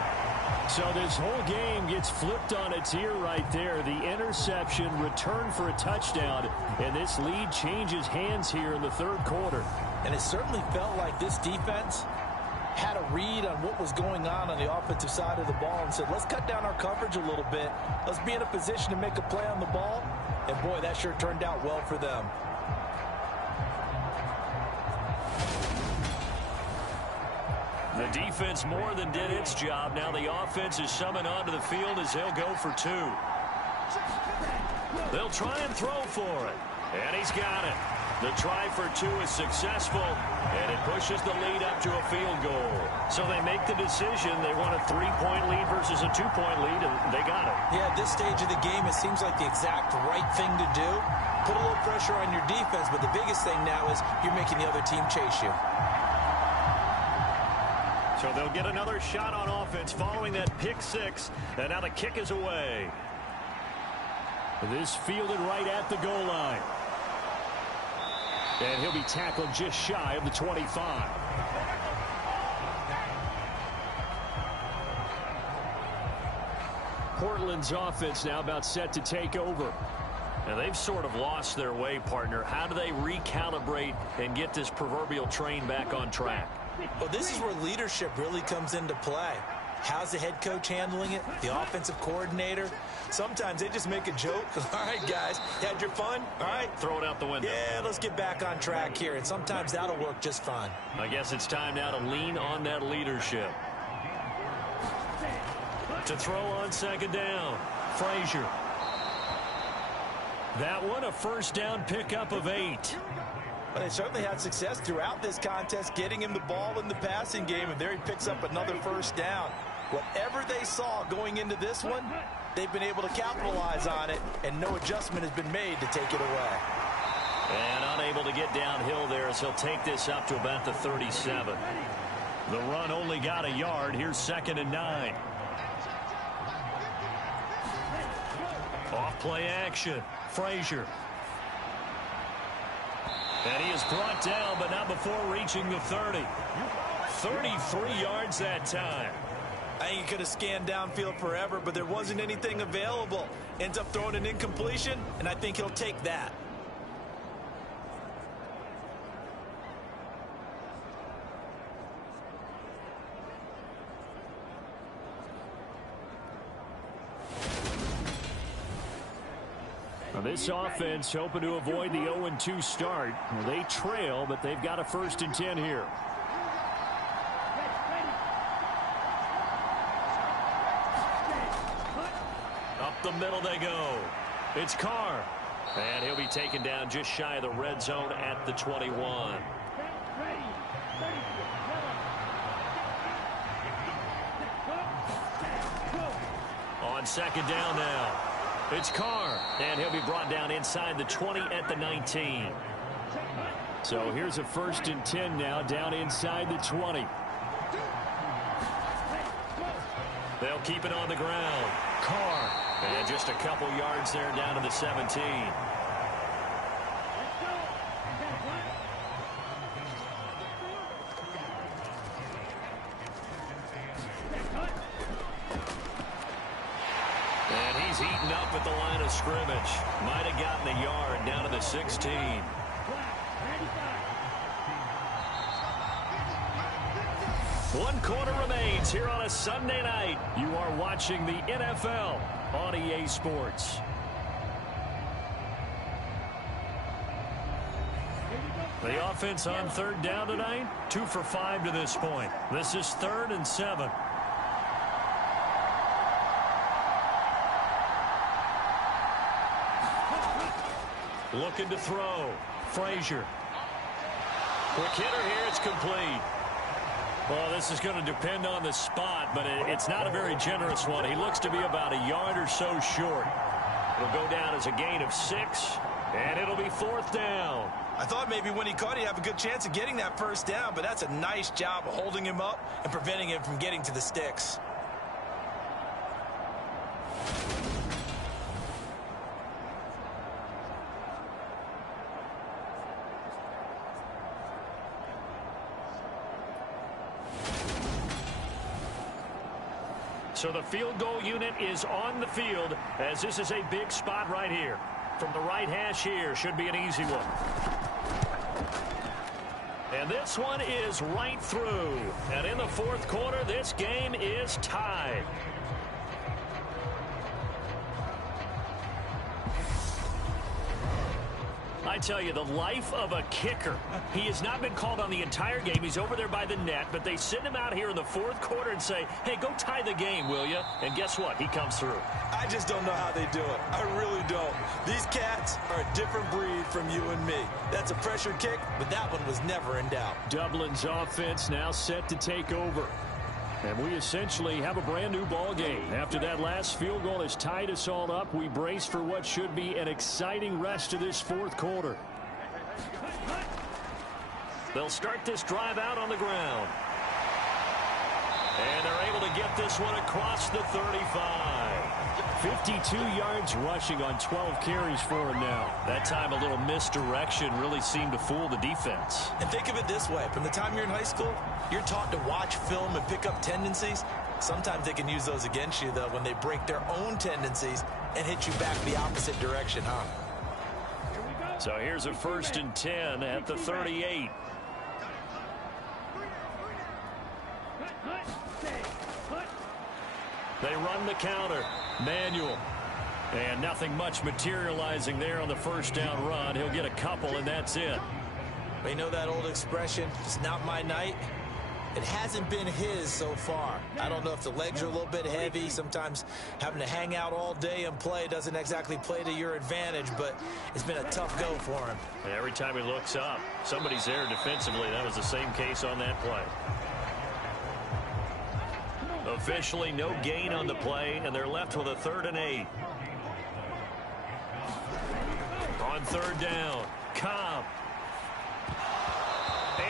So this whole game gets flipped on its ear right there. The interception, return for a touchdown, and this lead changes hands here in the third quarter. And it certainly felt like this defense had a read on what was going on the offensive side of the ball and said, let's cut down our coverage a little bit. Let's be in a position to make a play on the ball. And, boy, that sure turned out well for them. The defense more than did its job. Now the offense is summoned onto the field as they'll go for two. They'll try and throw for it. And he's got it. The try for two is successful, and it pushes the lead up to a field goal. So they make the decision. They want a 3-point lead versus a 2-point lead, and they got it. Yeah, at this stage of the game, it seems like the exact right thing to do. Put a little pressure on your defense, but the biggest thing now is you're making the other team chase you. So they'll get another shot on offense following that pick six, and now the kick is away. This fielded right at the goal line. And he'll be tackled just shy of the 25. Portland's offense now about set to take over. And they've sort of lost their way, partner. How do they recalibrate and get this proverbial train back on track? Well, this is where leadership really comes into play. How's the head coach handling it? The offensive coordinator? Sometimes they just make a joke. All right, guys, had your fun? All right. Throw it out the window. Yeah, let's get back on track here. And sometimes that'll work just fine. I guess it's time now to lean on that leadership. To throw on second down. Frazier. That one, a first down pickup of 8. But they certainly had success throughout this contest, getting him the ball in the passing game, and there he picks up another first down. Whatever they saw going into this one, they've been able to capitalize on it, and no adjustment has been made to take it away. And unable to get downhill there as he'll take this up to about the 37. The run only got a yard. Here's 2nd and 9. Off play action. Frazier. And he is brought down, but not before reaching the 30. 33 yards that time. I think he could have scanned downfield forever, but there wasn't anything available. Ends up throwing an incompletion, and I think he'll take that. Now this offense hoping to avoid the 0-2 start. Well, they trail, but they've got a 1st and 10 here. Up the middle they go. It's Carr. And he'll be taken down just shy of the red zone at the 21. On second down now. It's Carr, and he'll be brought down inside the 20 at the 19. So here's a 1st and 10 now, down inside the 20. They'll keep it on the ground. Carr, and just a couple yards there down to the 17. He's eaten up at the line of scrimmage. Might have gotten a yard down to the 16. One quarter remains here on a Sunday night. You are watching the NFL on EA Sports. The offense on 3rd down tonight, 2 for 5 to this point. This is 3rd and 7. Looking to throw. Frazier. Quick hitter here. It's complete. Well, this is going to depend on the spot, but it's not a very generous one. He looks to be about a yard or so short. It'll go down as a gain of 6. And it'll be 4th down. I thought maybe when he caught it, he'd have a good chance of getting that first down, but that's a nice job of holding him up and preventing him from getting to the sticks. So the field goal unit is on the field as this is a big spot right here. From the right hash here, should be an easy one. And this one is right through. And in the 4th quarter, this game is tied. I tell you, the life of a kicker. He has not been called on the entire game. He's over there by the net, but they send him out here in the 4th quarter and say, hey, go tie the game, will you? And guess what? He comes through. I just don't know how they do it. I really don't. These cats are a different breed from you and me. That's a pressure kick, but that one was never in doubt. Dublin's offense now set to take over. And we essentially have a brand new ball game. After that last field goal has tied us all up, we brace for what should be an exciting rest of this 4th quarter. They'll start this drive out on the ground. And they're able to get this one across the 35. 52 yards rushing on 12 carries for him now. That time a little misdirection really seemed to fool the defense. And think of it this way. From the time you're in high school, you're taught to watch film and pick up tendencies. Sometimes they can use those against you, though, when they break their own tendencies and hit you back the opposite direction, huh? So here's a 1st and 10 at the 38. They run the counter. Manual. And nothing much materializing there on the 1st down run. He'll get a couple, and that's it. You know that old expression, it's not my night? It hasn't been his so far. I don't know if the legs are a little bit heavy. Sometimes having to hang out all day and play doesn't exactly play to your advantage, but it's been a tough go for him. And every time he looks up, somebody's there defensively. That was the same case on that play. Officially no gain on the play, and they're left with a 3rd and 8. On 3rd down, Cobb.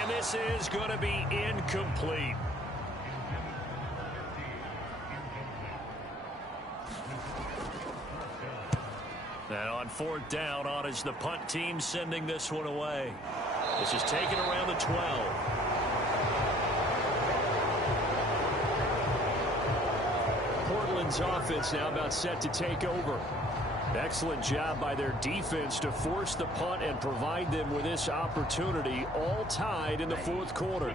And this is going to be incomplete. And on 4th down, on is the punt team sending this one away. This is taken around the 12. Portland's offense now about set to take over. Excellent job by their defense to force the punt and provide them with this opportunity, all tied in the 4th quarter.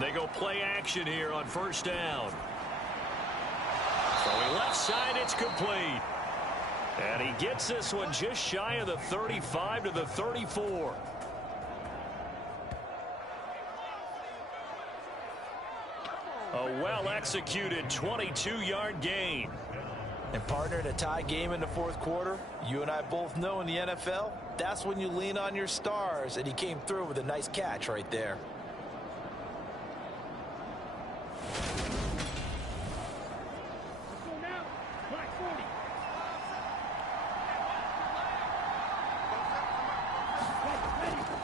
They go play action here on 1st down. Throwing left side, it's complete. And he gets this one just shy of the 35 to the 34. A well-executed 22-yard gain. And partner, in a tie game in the 4th quarter, you and I both know in the NFL, that's when you lean on your stars, and he came through with a nice catch right there.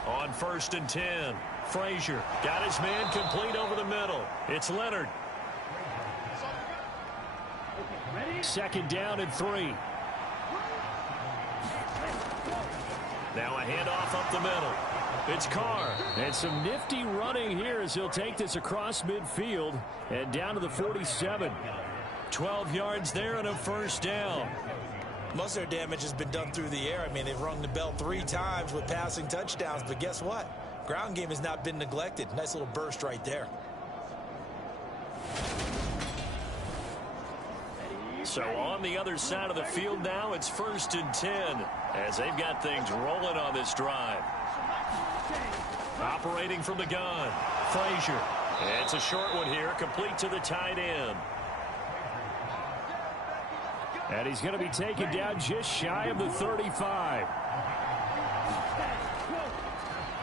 On 1st and 10, Frazier got his man complete over the middle. It's Leonard. 2nd down and 3. Now a handoff up the middle. It's Carr. And some nifty running here as he'll take this across midfield and down to the 47. 12 yards there and a 1st down. Most of their damage has been done through the air. I mean, they've rung the bell 3 times with passing touchdowns, but guess what? Ground game has not been neglected. Nice little burst right there. So on the other side of the field now, it's 1st and 10 as they've got things rolling on this drive. Operating from the gun, Frazier. It's a short one here, complete to the tight end. And he's going to be taken down just shy of the 35.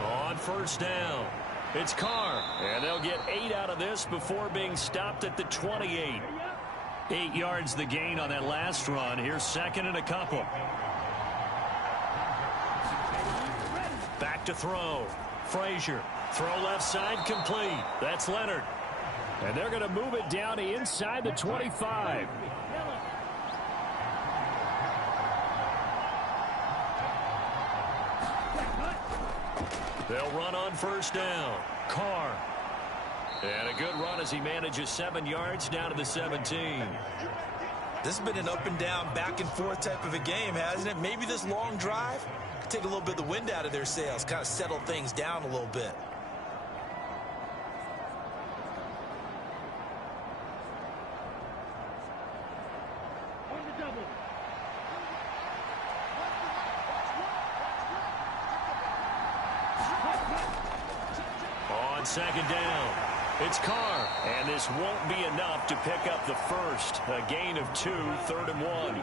On 1st down, it's Carr. And they'll get 8 out of this before being stopped at the 28. 8 yards the gain on that last run. Here's second and a couple. Back to throw. Frazier. Throw left side complete. That's Leonard. And they're going to move it down to inside the 25. They'll run on first down. Carr. And a good run as he manages 7 yards down to the 17. This has been an up and down, back and forth type of a game, hasn't it? Maybe this long drive could take a little bit of the wind out of their sails, kind of settle things down a little bit. On second down, it's Carr, and this won't be enough to pick up the first. A gain of 2, 3rd and 1.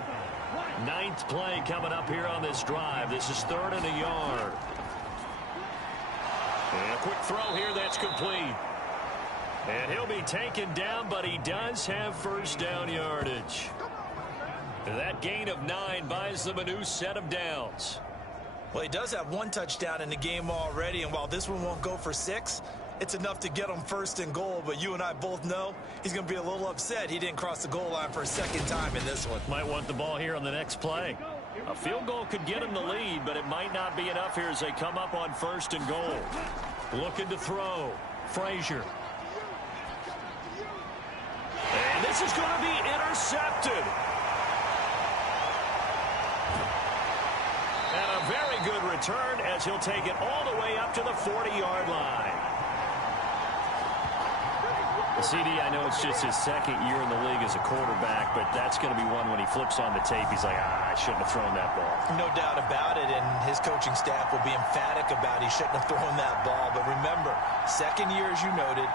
9th play coming up here on this drive. This is 3rd and a yard. And a quick throw here that's complete. And he'll be taken down, but he does have first down yardage. That gain of 9 buys them a new set of downs. Well, he does have 1 touchdown in the game already, and while this one won't go for 6, it's enough to get him first and goal. But you and I both know he's going to be a little upset he didn't cross the goal line for a second time in this one. Might want the ball here on the next play. A field goal could get him the lead, but it might not be enough here as they come up on first and goal. Looking to throw. Frazier. And this is going to be intercepted. And a very good return as he'll take it all the way up to the 40-yard line. CD, I know it's just his second year in the league as a quarterback, but that's going to be one when he flips on the tape, he's like, I shouldn't have thrown that ball. No doubt about it, and his coaching staff will be emphatic about he shouldn't have thrown that ball. But remember, second year, as you noted,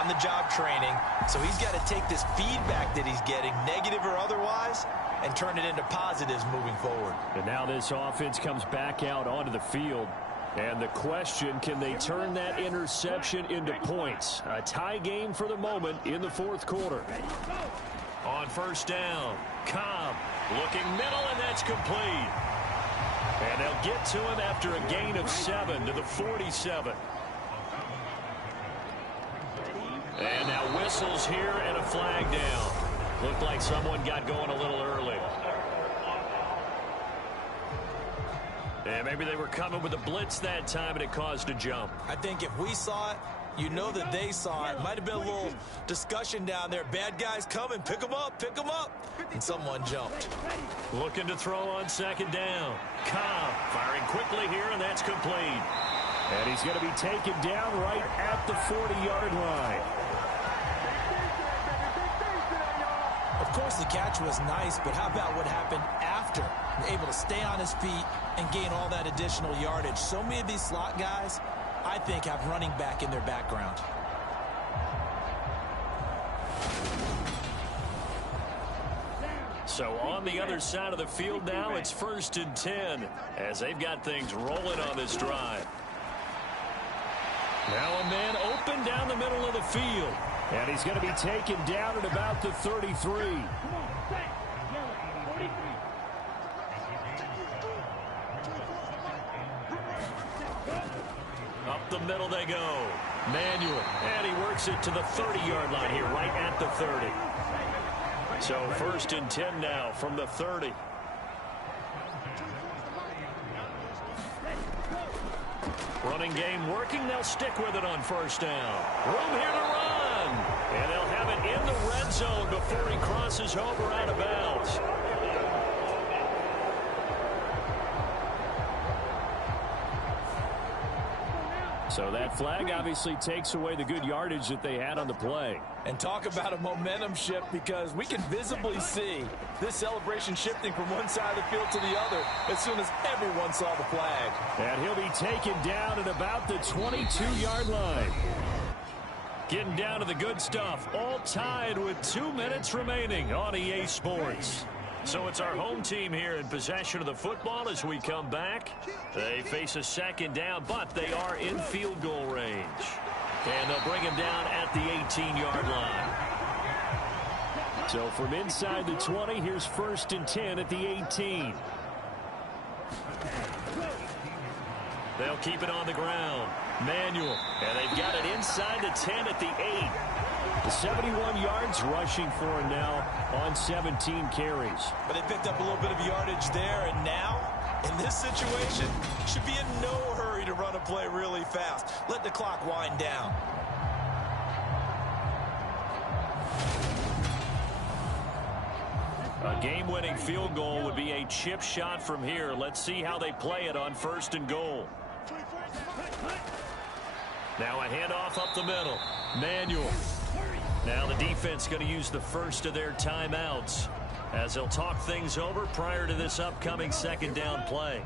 on-the-job training, so he's got to take this feedback that he's getting, negative or otherwise, and turn it into positives moving forward. And now this offense comes back out onto the field. And the question, can they turn that interception into points? A tie game for the moment in the 4th quarter. On first down, Cobb looking middle, and that's complete. And they'll get to him after a gain of 7 to the 47. And now whistles here and a flag down. Looked like someone got going a little early. And maybe they were coming with a blitz that time, and it caused a jump. I think if we saw it, you know that they saw it. Might have been a little discussion down there. Bad guys coming, pick them up, and someone jumped. Looking to throw on second down. Cobb firing quickly here, and that's complete. And he's going to be taken down right at the 40-yard line. Of course, the catch was nice, but how about what happened after? Able to stay on his feet and gain all that additional yardage. So many of these slot guys, I think, have running back in their background. So on the other side of the field now, it's 1st and 10 as they've got things rolling on this drive. Now a man open down the middle of the field. And he's going to be taken down at about the 33. Up the middle they go. Manuel. And he works it to the 30-yard line here, right at the 30. So 1st and 10 now from the 30. Running game working. They'll stick with it on first down. Room here to run. And they'll have it in the red zone before he crosses over out of bounds. So that flag obviously takes away the good yardage that they had on the play. And talk about a momentum shift, because we can visibly see this celebration shifting from one side of the field to the other as soon as everyone saw the flag. And he'll be taken down at about the 22-yard line. Getting down to the good stuff, all tied with 2 minutes remaining on EA Sports. So it's our home team here in possession of the football as we come back. They face a second down, but they are in field goal range. And they'll bring him down at the 18-yard line. So from inside the 20, here's 1st and 10 at the 18. They'll keep it on the ground. Manuel. And they've got it inside the 10 at the 8. The 71 yards rushing for him now on 17 carries. But they picked up a little bit of yardage there, and now, in this situation, should be in no hurry to run a play really fast. Let the clock wind down. A game-winning field goal would be a chip shot from here. Let's see how they play it on 1st and goal. Now a handoff up the middle. Manuel. Now the defense going to use the first of their timeouts as they'll talk things over prior to this upcoming 2nd down play.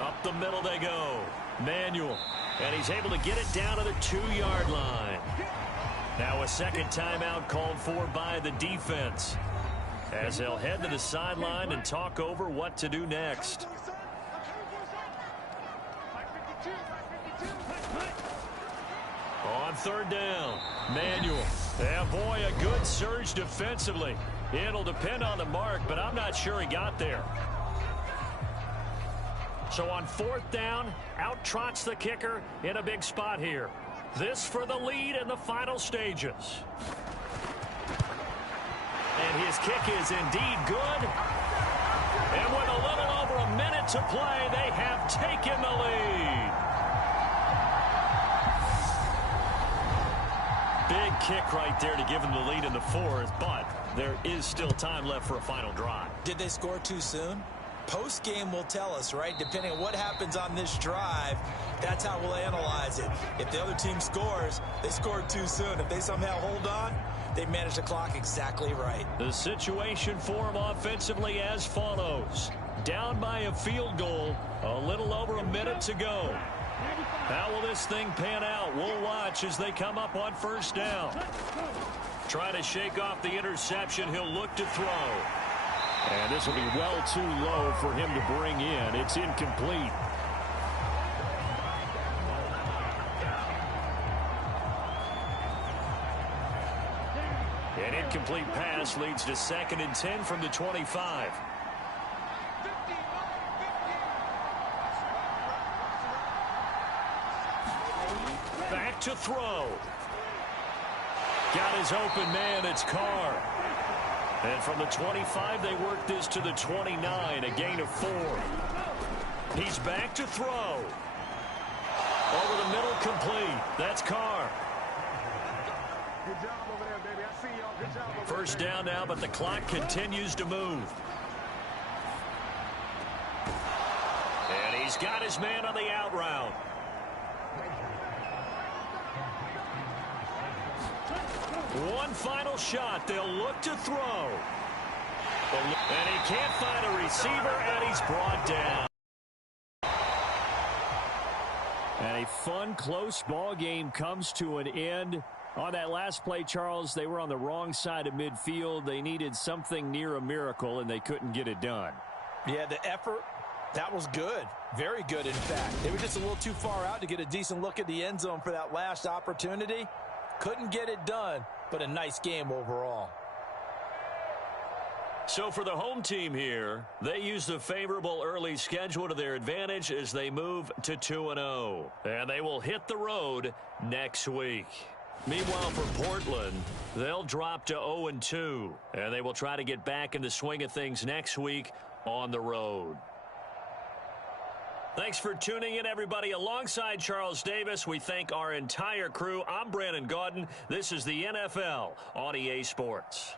Up the middle they go. Manuel. And he's able to get it down to the 2-yard line. Now a 2nd timeout called for by the defense as they'll head to the sideline and talk over what to do next. On 3rd down, Manuel. And boy, a good surge defensively. It'll depend on the mark, but I'm not sure he got there. So on 4th down, out trots the kicker in a big spot here. This for the lead in the final stages. And his kick is indeed good. And with a little over a minute to play, they have taken the lead. Big kick right there to give them the lead in the 4th, but there is still time left for a final drive. Did they score too soon? Post-game will tell us, right? Depending on what happens on this drive, that's how we'll analyze it. If the other team scores, they scored too soon. If they somehow hold on, they managed the clock exactly right. The situation for them offensively as follows. Down by a field goal, a little over a minute to go. How will this thing pan out? We'll watch as they come up on 1st down. Trying to shake off the interception. He'll look to throw. And this will be well too low for him to bring in. It's incomplete. An incomplete pass leads to 2nd and 10 from the 25. Back to throw. Got his open man. It's Carr. And from the 25, they work this to the 29, a gain of 4. He's back to throw. Over the middle, complete. That's Carr. Good job over there, baby. I see y'all. Good job over 1st down now, but the clock continues to move. And he's got his man on the out route. One final shot. They'll look to throw. And he can't find a receiver, and he's brought down. And a fun, close ball game comes to an end. On that last play, Charles, they were on the wrong side of midfield. They needed something near a miracle, and they couldn't get it done. Yeah, the effort, that was good. Very good, in fact. They were just a little too far out to get a decent look at the end zone for that last opportunity. Couldn't get it done, but a nice game overall. So for the home team here, they use the favorable early schedule to their advantage as they move to 2-0. And they will hit the road next week. Meanwhile, for Portland, they'll drop to 0-2. And they will try to get back in the swing of things next week on the road. Thanks for tuning in, everybody. Alongside Charles Davis, we thank our entire crew. I'm Brandon Gaudin. This is the NFL on EA Sports.